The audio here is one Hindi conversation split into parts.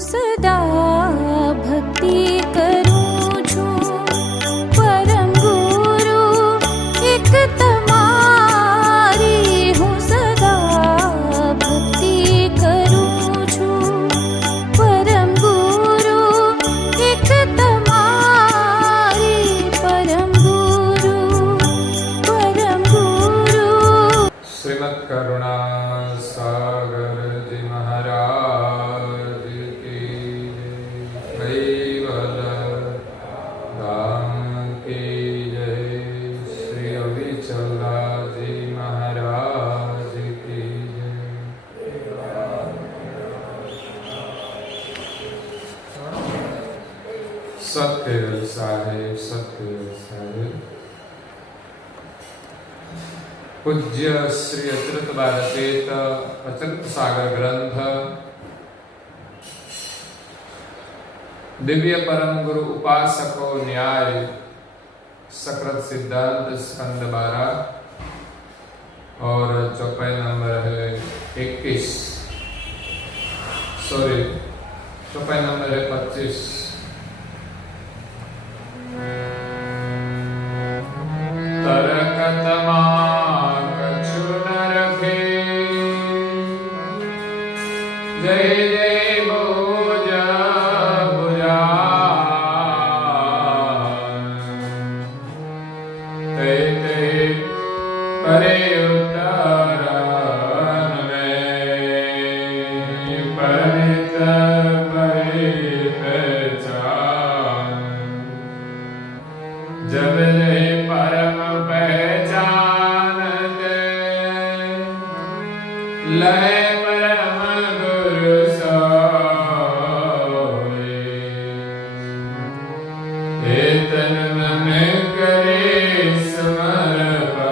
सदा भक्ति करूं छूं परम गुरु एक तमारी हूँ सदा भक्ति करूं छूं परम गुरु एक तमारी परम गुरु श्रीमद् करुणा सागर जी महाराज की कैवल धाम की जय। श्री अविचला जी महाराज की जय। सत्य साहेब सत्य साहेब। पूज्य श्री अच्युत भारतीत अच्युत सागर ग्रंथ दिव्य परम गुरु उपासको न्याय सकृत सिद्धांत स्कंद 12 और चौपाई नंबर है 21, सॉरी चौपाई नंबर है 25। तरकतमा जय जय भोजा भुजा ते ते परे उतारन में परित पहचान जब जय परम पहचान दे लय तन मन करे समर्पण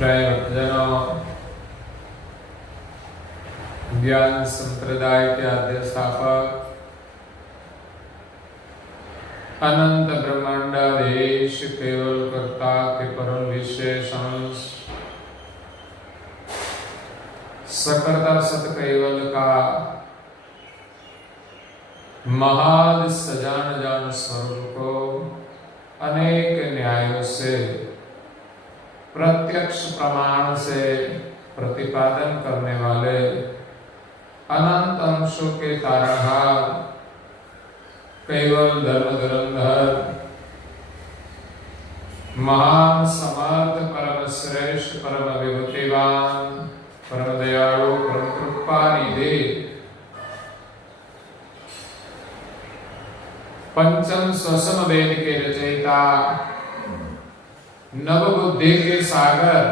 भक्तजनों, ज्ञान संप्रदाय के आद्य स्थापक अनंत ब्रह्मांडाधीश केवल कर्ता के परम विशेष अंश सकर्ता सत कैवल का महान सजान जान स्वरूप को अनेक न्यायों से प्रत्यक्ष प्रमाण से प्रतिपादन करने वाले अनंत अंशों के तारणहार कैवल धर्म धुरंधर महान समर्थ परम श्रेष्ठ परम विभूतिवान परम दयालु परम कृपा निधि पंचम स्वसम वेद के रचयिता नव बुद्धि के सागर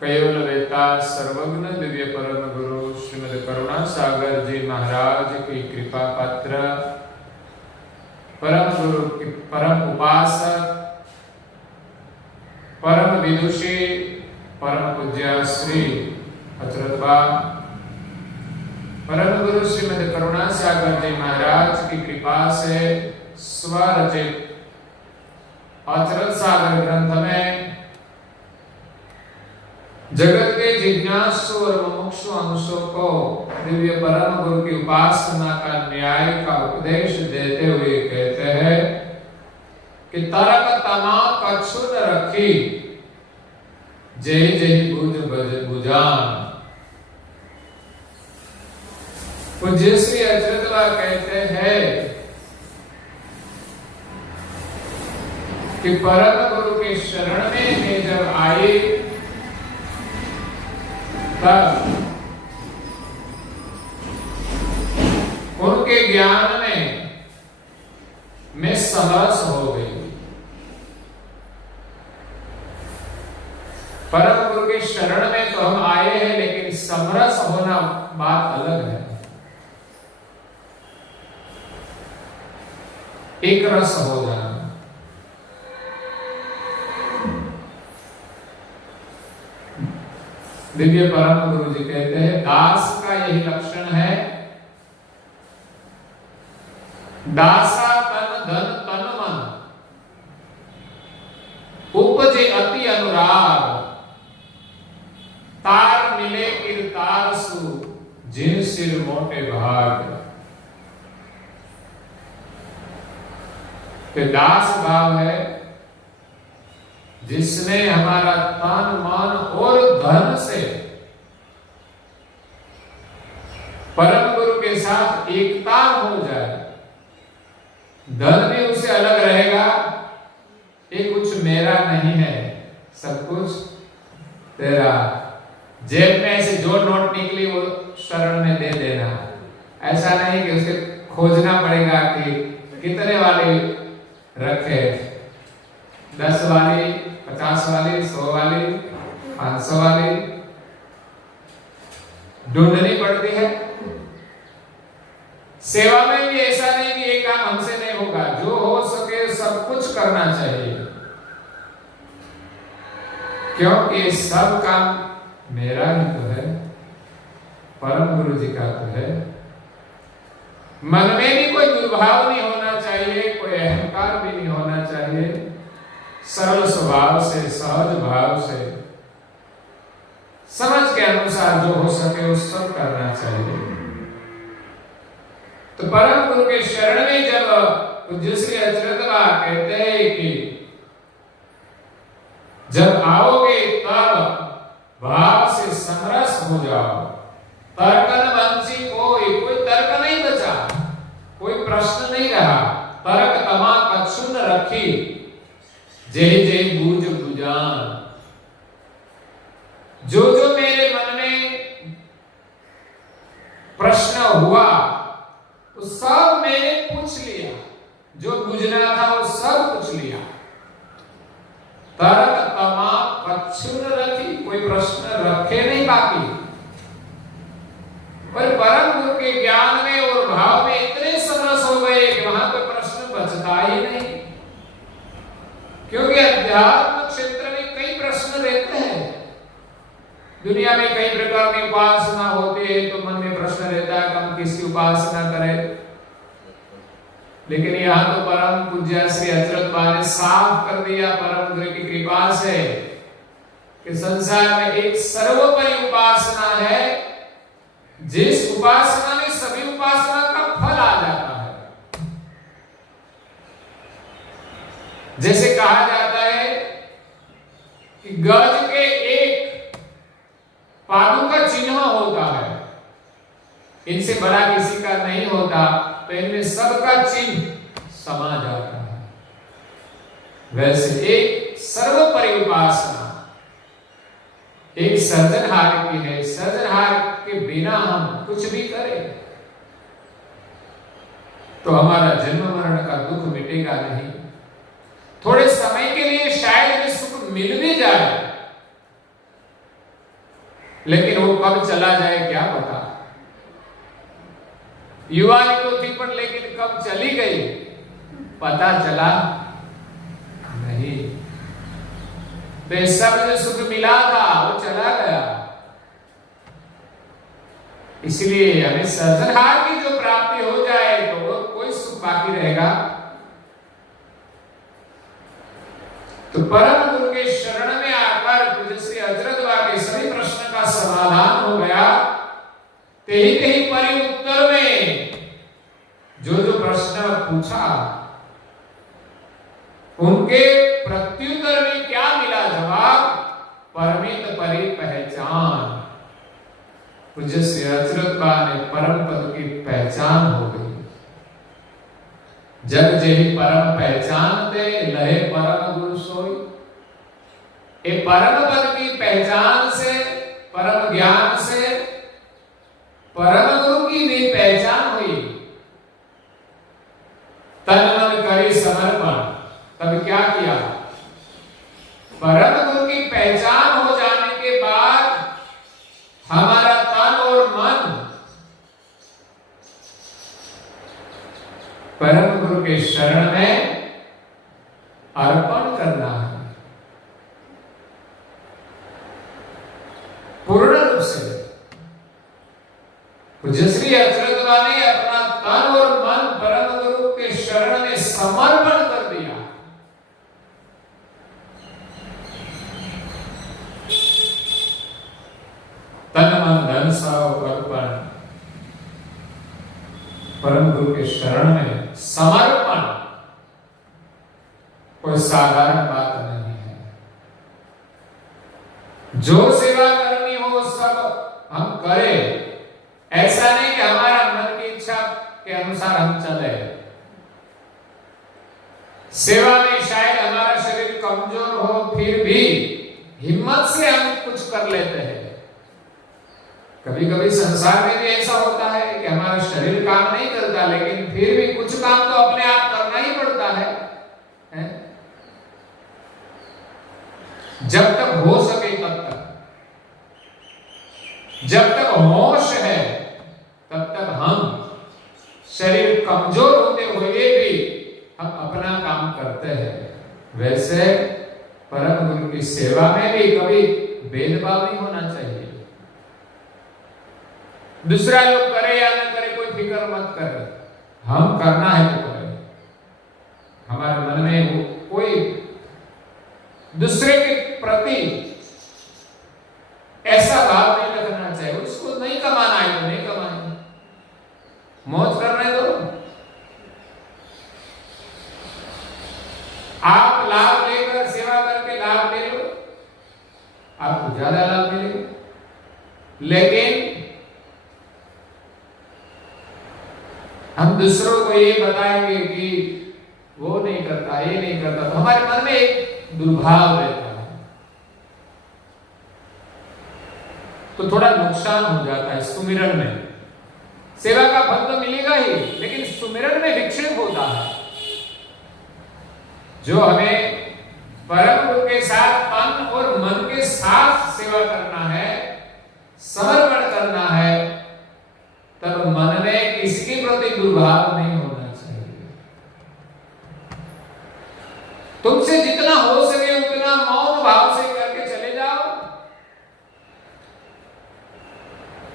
कैवल वेता सर्वज्ञ दिव्य परम गुरु श्रीमद् करुणा सागर जी महाराज की कृपा पात्र परम गुरु की परम उपासक परम विदुषी परम पूज्य श्री अच्युत परम गुरु श्रीमद् करुणा सागर जी महाराज की कृपा से स्वरचित अच्युत सागर ग्रंथ में जगत के जिज्ञासु और मुमुक्षु अंशों को दिव्य परम गुरु की उपासना का न्याय का उपदेश देते हुए कहते हैं कि तरक तमा कछु न रखी जय जय बुझ बुझान। पूज्य श्री अच्युत कहते हैं कि परम गुरु के शरण में जब आए तब उनके ज्ञान में मैं समरस हो गई। परम गुरु के शरण में तो हम आए हैं, लेकिन समरस होना बात अलग है। एक रस हो जाना। दिव्य परम गुरु जी कहते हैं दास का यही लक्षण है दासा तन धन तन मन उपजे अति अनुराग तार मिले किरतार सु जिन सिर मोटे भाग। तो दास भाव है जिसमें हमारा तन मन और धन से परम गुरु के साथ एकता हो जाए। धन भी उससे अलग रहेगा, ये कुछ मेरा नहीं है, सब कुछ तेरा। जेब में ऐसे जो नोट निकली वो शरण में दे देना, ऐसा नहीं कि उसे खोजना पड़ेगा कि कितने वाली रखे, 10 वाली, 50 वाली, 100 वाली, 500 वाली ढूंढनी पड़ती है। सेवा में भी ऐसा नहीं कि ये काम हमसे नहीं होगा, जो हो सके सब कुछ करना चाहिए, क्योंकि सब काम मेरा ही तो है, परम गुरु जी का तो है। मन में भी कोई दुर्भाव नहीं होना चाहिए, कोई अहंकार भी नहीं होना चाहिए। सरल स्वभाव से, सहज भाव से, समझ के अनुसार जो हो सके वो सब करना चाहिए। तो परम गुरु के शरण में जब पूज्य श्री अचरतवा कहते हैं कि जब आओगे तब भाव से समरस हो जाओ, तर्कन वंशी कोई तर्क नहीं बचा, कोई प्रश्न नहीं रहा। तर्क तमा कछुन रखी जय जय बूझ बुझान। जो जो मेरे मन में प्रश्न हुआ तो सब मैंने पूछ लिया, जो बुझना था वो सब पूछ लिया। तर्क तमा कछुन रखी, कोई प्रश्न रखे नहीं बाकी। पर परम गुरु के ज्ञान में और भाव में इतने समरस हो गए कि वहां कोई प्रश्न बचता ही नहीं, क्योंकि अध्यात्म क्षेत्र में कई प्रश्न रहते हैं। दुनिया में कई प्रकार की उपासना होती है, तो मन में प्रश्न रहता है कि हम किसकी उपासना करें। लेकिन यहाँ तो परम पूज्य श्री अचरत बा ने साफ कर दिया परम गुरु की कृपा से कि संसार में एक सर्वोपरि उपासना है, जिस उपासना में सभी उपासना का फल आ जाता है। जैसे कहा जाता है कि गज के एक पादु का चिन्ह होता है, इनसे बड़ा किसी का नहीं होता, तो इनमें सबका चिन्ह समा जाता है। वैसे एक सर्वोपरि उपासना एक सर्जनहार की है। सर्जनहार के बिना हम कुछ भी करें तो हमारा जन्म मरण का दुख मिटेगा नहीं। थोड़े समय के लिए शायद हमें सुख मिल भी जाए, लेकिन वो कब चला जाए क्या पता। युवानी तो थी पर लेकिन कब चली गई पता चला नहीं। तो सब जो सुख मिला था वो चला गया। इसलिए हमें सर्जनहार की जो प्राप्ति हो जाए तो वो कोई सुख बाकी रहेगा। तो परम गुरु के शरण में आकर पूज्य श्री अचरतवा के सभी प्रश्न का समाधान हो गया। तेही तेही परि उत्तर में जो जो प्रश्न पूछा उनके प्रत्युत्तर में क्या मिला जवाब, परमित परि पहचान। पूज्य श्री अचरतवा ने परम पद की पहचान हो गई। जग जेहि परम पहचानते लहे परम गुरु सोई। ये परम पद की पहचान से, परम ज्ञान से परम गुरु की भी पहचान हुई। तन मन करी समर्पण, तब क्या किया? परम गुरु की पहचान हो जाने के बाद हमारा तन और मन परम गुरु के शरण में अर्पण करना है पूर्ण रूप से। पूज्य श्री अचरतवा ने अपना तन और मन परम गुरु परम गुरु के शरण में समर्पण कोई साधारण बात नहीं है। जो सेवा करनी हो सब हम करें, ऐसा नहीं कि हमारा मन की इच्छा के अनुसार हम चले। सेवा में शायद हमारा शरीर कमजोर हो, फिर भी हिम्मत से हम कुछ कर लेते हैं। कभी कभी संसार में भी ऐसा होता है कि हमारा शरीर काम नहीं करता, लेकिन फिर भी कुछ काम तो अपने आप करना ही पड़ता है? जब तक हो सके तब तक, जब तक होश है तब तक हम शरीर कमजोर होते हुए भी हम अपना काम करते हैं। वैसे परम गुरु की सेवा में भी कभी भेदभाव नहीं होना चाहिए। दूसरा लोग करे या न करे कोई फिक्र मत करे, हम करना है तो करें। हमारे मन में कोई दूसरे के प्रति ऐसा भाव नहीं रखना चाहिए। उसको नहीं कमाना है तो नहीं कमाना, मौज करने दो। आप लाभ लेकर सेवा करके लाभ ले लो, आपको ज्यादा लाभ मिलेगा। लेकिन हम दूसरों को ये बताएंगे कि वो नहीं करता, ये नहीं करता, तो हमारे मन में एक दुर्भाव रहता है, तो थोड़ा नुकसान हो जाता है। सुमिरन में सेवा का फल तो मिलेगा ही, लेकिन सुमिरन में विक्षेप होता है। जो हमें परम गुरु के साथ तन और मन के साथ सेवा करना है, समर्पण करना है, तब मन में किसी के प्रति दुर्भाव नहीं होना चाहिए। तुमसे जितना हो सके उतना मौन भाव से करके चले जाओ,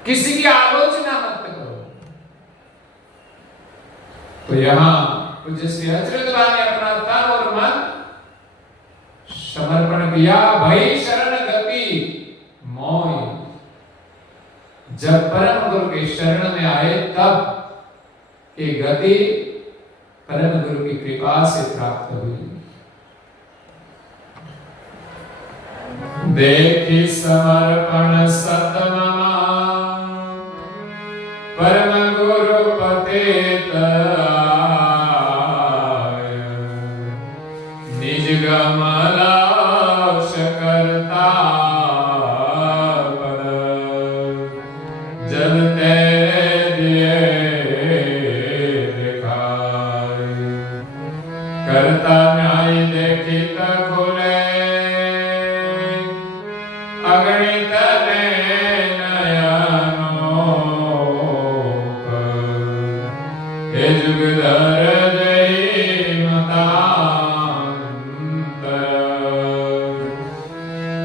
किसी की आलोचना मत करो। तो यहां पूज्य श्री अचरेतबा ने अपना तन और मन समर्पण किया। भई शरण गति मोय, जब परम गुरु के शरण में आए तब ये गति परम गुरु की कृपा से प्राप्त हुई। देखी समर्पण सतममा परम गुरु पतित निज गमलाक्ष करता पद जब तेरे दिए दिखाई करता न्याय देखित खुले अगणित नयनों हे जुगधर जय मतांतर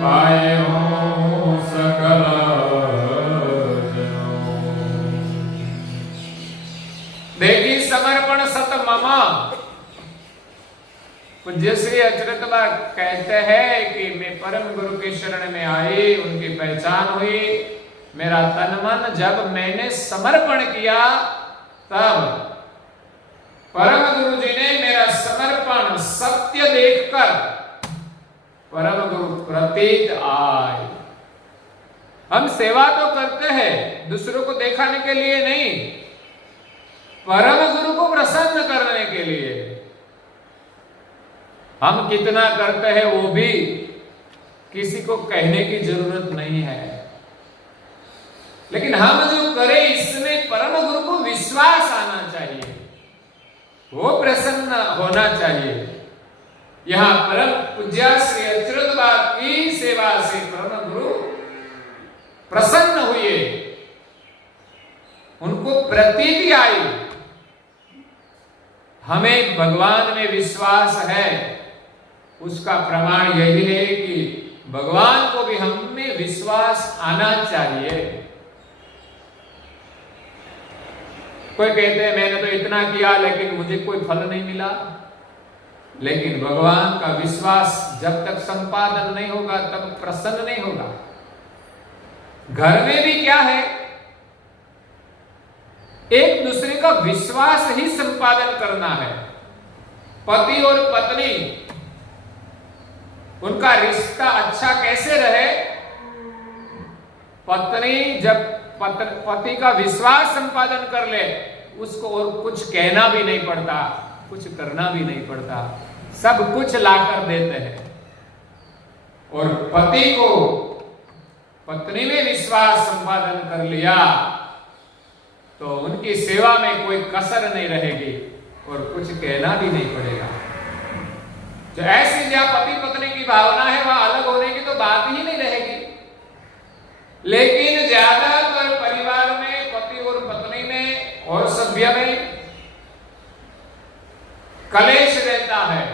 पाए हो सकल जनों। देखी समर्पण सत ममा। पूज्य श्री अचरेतबा कहते हैं कि मैं परम गुरु के शरण में आई, उनकी पहचान हुई, मेरा तन मन जब मैंने समर्पण किया तब परम गुरु जी ने मेरा समर्पण सत्य देखकर परम गुरु प्रतीत आए। हम सेवा तो करते हैं दूसरों को दिखाने के लिए नहीं, परम गुरु को प्रसन्न करने के लिए। हम कितना करते हैं वो भी किसी को कहने की जरूरत नहीं है, लेकिन हम जो करें इसमें परम गुरु को विश्वास आना चाहिए, वो प्रसन्न होना चाहिए। यहां परम पूज्य श्री अचरेतबा की सेवा से परम गुरु प्रसन्न हुए, उनको प्रतीति आई। हमें भगवान में विश्वास है, उसका प्रमाण यही है कि भगवान को भी हम में विश्वास आना चाहिए। कोई कहते हैं मैंने तो इतना किया लेकिन मुझे कोई फल नहीं मिला, लेकिन भगवान का विश्वास जब तक संपादन नहीं होगा तब प्रसन्न नहीं होगा। घर में भी क्या है, एक दूसरे का विश्वास ही संपादन करना है। पति और पत्नी, उनका रिश्ता अच्छा कैसे रहे? पत्नी जब पति का विश्वास संपादन कर ले, उसको और कुछ कहना भी नहीं पड़ता, कुछ करना भी नहीं पड़ता, सब कुछ लाकर देते हैं। और पति को पत्नी में विश्वास संपादन कर लिया तो उनकी सेवा में कोई कसर नहीं रहेगी और कुछ कहना भी नहीं पड़ेगा। जो ऐसी जहां पति पत्नी की भावना है वहां अलग होने की तो बात ही नहीं रहेगी। लेकिन ज्यादातर परिवार में पति और पत्नी में और सभ्य में कलेश रहता है,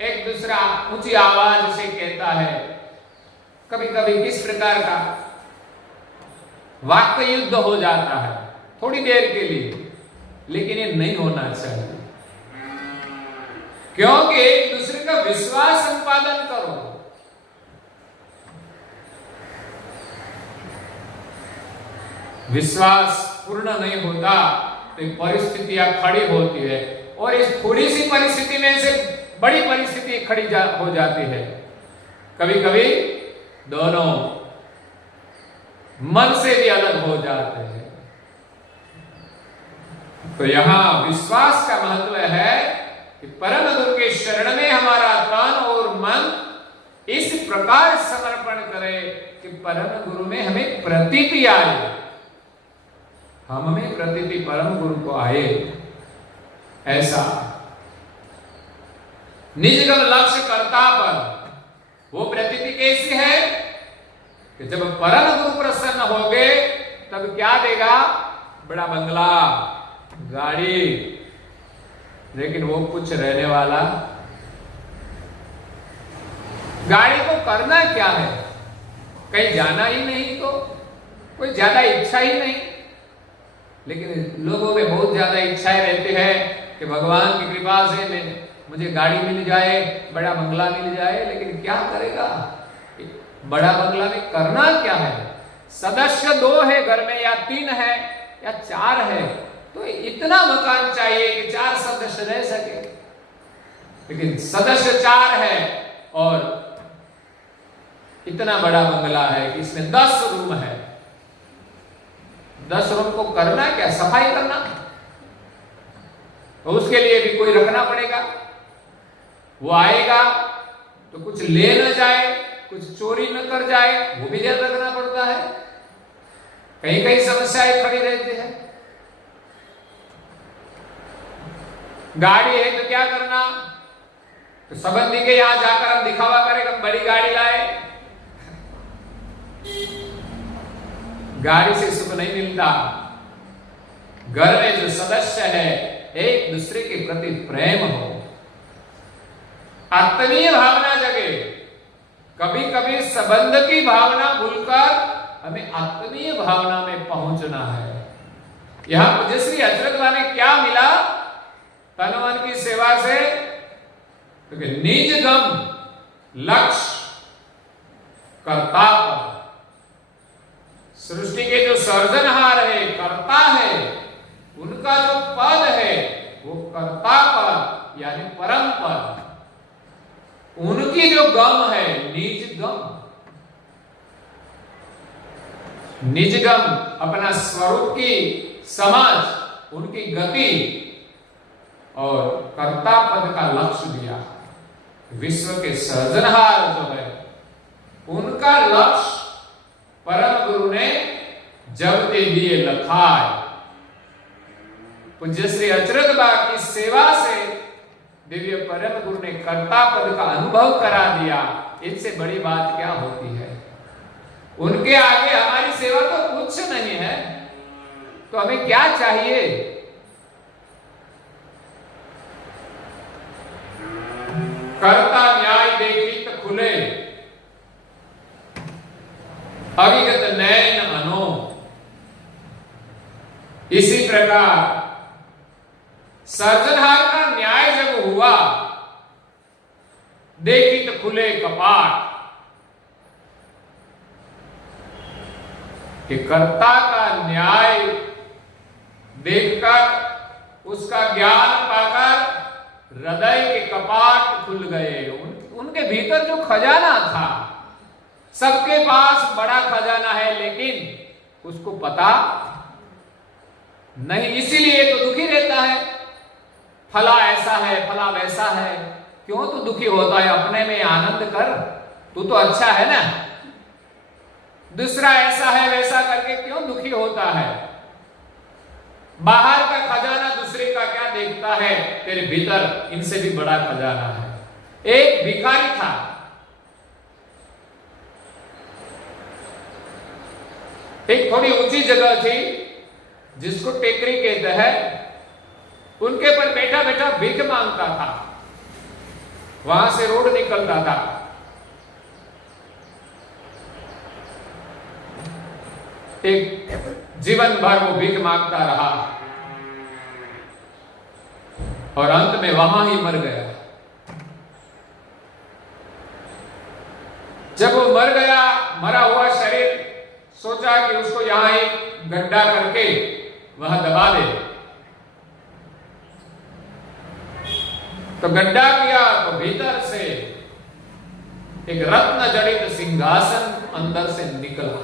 एक दूसरा ऊंची आवाज से कहता है, कभी कभी किस प्रकार का वाक्य युद्ध हो जाता है थोड़ी देर के लिए, लेकिन ये नहीं होना चाहिए। क्योंकि एक दूसरे का विश्वास संपादन करो। विश्वास पूर्ण नहीं होता तो परिस्थितियां खड़ी होती है और इस थोड़ी सी परिस्थिति में से बड़ी परिस्थिति खड़ी हो जाती है। कभी कभी दोनों मन से भी अलग हो जाते हैं। तो यहां विश्वास का महत्व है कि परम गुरु के शरण में हमारा तन और मन इस प्रकार समर्पण करे कि परम गुरु में हमें प्रतीति आए, हम में प्रतीति परम गुरु को आए। ऐसा निजगम लक्ष्य कर्ता पर वो प्रतीति कैसी है कि जब परम गुरु प्रसन्न हो गए तब क्या देगा? बड़ा बंगला, गाड़ी, लेकिन वो कुछ रहने वाला। गाड़ी को करना क्या है? कहीं जाना ही नहीं, तो कोई ज्यादा इच्छा ही नहीं। लेकिन लोगों में बहुत ज्यादा इच्छाएं रहती है कि भगवान की कृपा से मुझे गाड़ी मिल जाए, बड़ा बंगला मिल जाए, लेकिन क्या करेगा? बड़ा बंगला में करना क्या है? सदस्य 2 है घर में, या 3 है या 4 है, तो इतना मकान चाहिए कि 4 सदस्य रह सके। लेकिन सदस्य 4 है और इतना बड़ा बंगला है कि इसमें 10 रूम है। 10 रूम को करना क्या? सफाई करना। तो उसके लिए भी कोई रखना पड़ेगा। वो आएगा तो कुछ ले न जाए, कुछ चोरी न कर जाए, वो भी ध्यान रखना पड़ता है। कई कई समस्याएं खड़ी रहती है। गाड़ी है तो क्या करना? तो संबंधी के यहां जाकर हम दिखावा करें हम बड़ी गाड़ी लाए। गाड़ी से सुख नहीं मिलता। घर में जो सदस्य है एक दूसरे के प्रति प्रेम हो, आत्मीय भावना जगे। कभी कभी संबंध की भावना भूलकर हमें आत्मीय भावना में पहुंचना है। यहां पूज्य श्री अचरतवा ने क्या मिला तन मन की सेवा से? क्योंकि निजगम लक्ष्य कर्ता पर, सृष्टि के जो सर्जनहार है, कर्ता है, उनका जो पद है वो कर्ता पर यानी परम पद, उनकी जो गम है निजगम। निजगम अपना स्वरूप की समझ, उनकी गति और कर्ता पद का लक्ष्य दिया। विश्व के सर्जनहार जो है उनका लक्ष्य परम गुरु ने जब ते दिए लखाए। पूज्य श्री अचरतवा की सेवा से दिव्य परम गुरु ने कर्ता पद का अनुभव करा दिया। इससे बड़ी बात क्या होती है? उनके आगे हमारी सेवा तो कुछ नहीं है, तो हमें क्या चाहिए? कर्ता न्याय देखित खुले, अविगत नैन अनो। इसी प्रकार सर्जनहार का न्याय जब हुआ, देखित खुले कपाट, कि कर्ता का न्याय देखकर, उसका ज्ञान पाकर हृदय के कपाट खुल गए। उनके भीतर जो खजाना था, सबके पास बड़ा खजाना है लेकिन उसको पता नहीं, इसीलिए तो दुखी रहता है। फला ऐसा है, फला वैसा है। क्यों तू दुखी होता है? अपने में आनंद कर, तू तो अच्छा है ना। दूसरा ऐसा है वैसा करके क्यों दुखी होता है? बाहर का खजाना दूसरे का क्या देखता है, तेरे भीतर इनसे भी बड़ा खजाना है। एक भिखारी था, एक थोड़ी ऊंची जगह थी जिसको टेकरी कहते हैं, उनके पर बैठा बैठा भीख मांगता था। वहां से रोड निकलता था। एक जीवन भर वो भीख मांगता रहा और अंत में वहां ही मर गया। जब वो मर गया, मरा हुआ शरीर, सोचा कि उसको यहां एक गड्ढा करके वहां दबा दे। तो गड्ढा किया तो भीतर से एक रत्न जड़ित सिंहासन अंदर से निकला,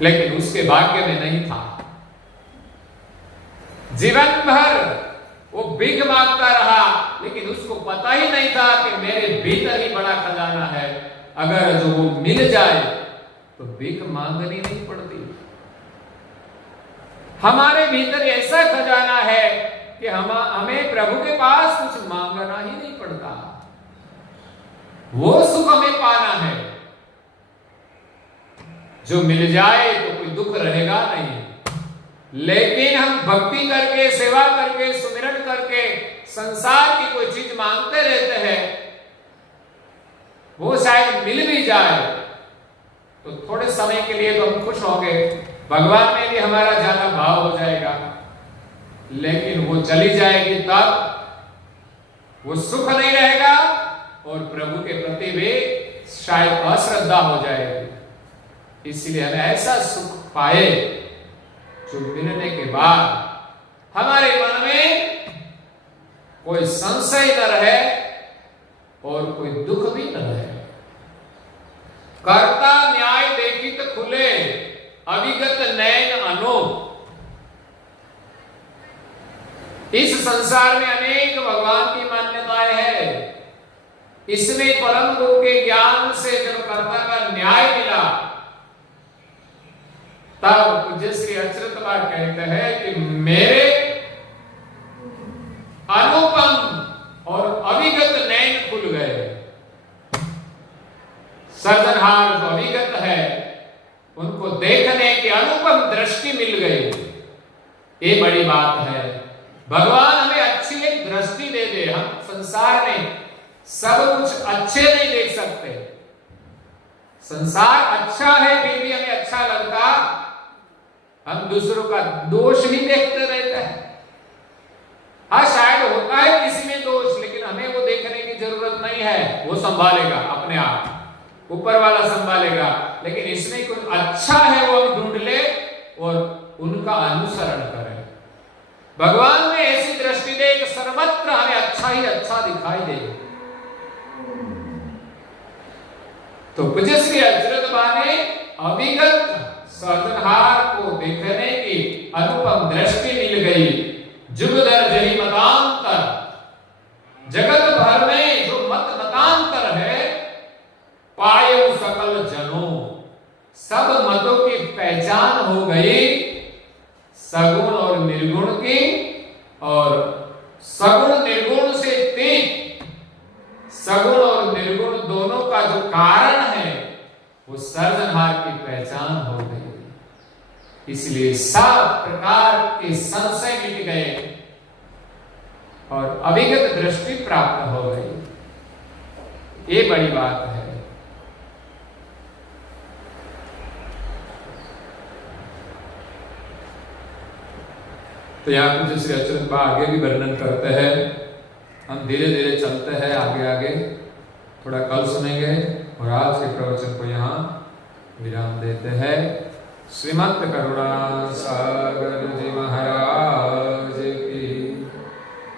लेकिन उसके भाग्य में नहीं था। जीवन भर वो भीख मांगता रहा, लेकिन उसको पता ही नहीं था कि मेरे भीतर ही बड़ा खजाना है। अगर जो वो मिल जाए तो भीख मांगनी नहीं पड़ती। हमारे भीतर ऐसा खजाना है कि हमें प्रभु के पास कुछ मांगना ही नहीं पड़ता। वो सुख हमें पाना है, जो मिल जाए तो कोई दुख रहेगा नहीं। लेकिन हम भक्ति करके, सेवा करके, सुमिरन करके संसार की कोई चीज मांगते रहते हैं, वो शायद मिल भी जाए तो थोड़े समय के लिए तो हम खुश होंगे, भगवान में भी हमारा ज्यादा भाव हो जाएगा, लेकिन वो चली जाएगी तब वो सुख नहीं रहेगा और प्रभु के प्रति भी शायद अश्रद्धा हो जाएगी। इसलिए हमें ऐसा सुख पाए जो मिलने के बाद हमारे मन में कोई संशय न रहे और कोई दुख भी न रहे। कर्ता न्याय देखित खुले, अविगत नैन अनूप। इस संसार में अनेक भगवान की मान्यताएं हैं। इसमें परम गुरु के ज्ञान से जब कर्ता का न्याय मिला, तब पूज्य श्री अच्युतबा कहते हैं कि मेरे अनुपम और अविगत नैन खुल गए। सर्जनहार जो अविगत है, उनको देखने की अनुपम दृष्टि मिल गई। ये बड़ी बात है। भगवान हमें अच्छी एक दृष्टि दे दे। हम संसार में सब कुछ अच्छे नहीं देख सकते। संसार अच्छा है फिर भी हमें अच्छा लगता, हम दूसरों का दोष ही देखते रहते हैं। हाँ, शायद होता है किसी में दोष, लेकिन हमें वो देखने की जरूरत नहीं है। वो संभालेगा अपने आप, ऊपर वाला संभालेगा। लेकिन इसमें कुछ अच्छा है वो हम ढूंढ ले और उनका अनुसरण करें। भगवान में ऐसी दृष्टि दे कि सर्वत्र हमें अच्छा ही अच्छा दिखाई दे। तो पूज्य श्री अच्युतबा ने अविगत सर्जनहार को देखने की अनुपम दृष्टि मिल गई। जुगदर जही मतांतर, जगत भर में जो मत मतांतर है, पायो सकल जनों। सब मतों की पहचान हो गई, सगुण और निर्गुण की, और सगुण निर्गुण से तीत, सगुण और निर्गुण दोनों का जो कारण है वो सर्जनहार की पहचान हो गई। इसलिए सब प्रकार के संशय मिट गए और अविगत दृष्टि प्राप्त हो गई। ये बड़ी बात है। तो यहाँ पूज्य श्री अच्युतबा आगे भी वर्णन करते हैं। हम धीरे धीरे चलते हैं आगे आगे, थोड़ा कल सुनेंगे और आज के प्रवचन को यहाँ विराम देते हैं। श्रीमद् करुणा सागर जी महाराज की,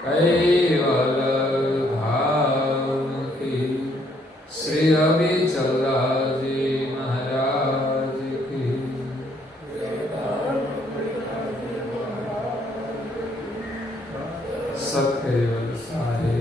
कैवल धाम की, श्री अविचल जी महाराज की। सत्केवल सारे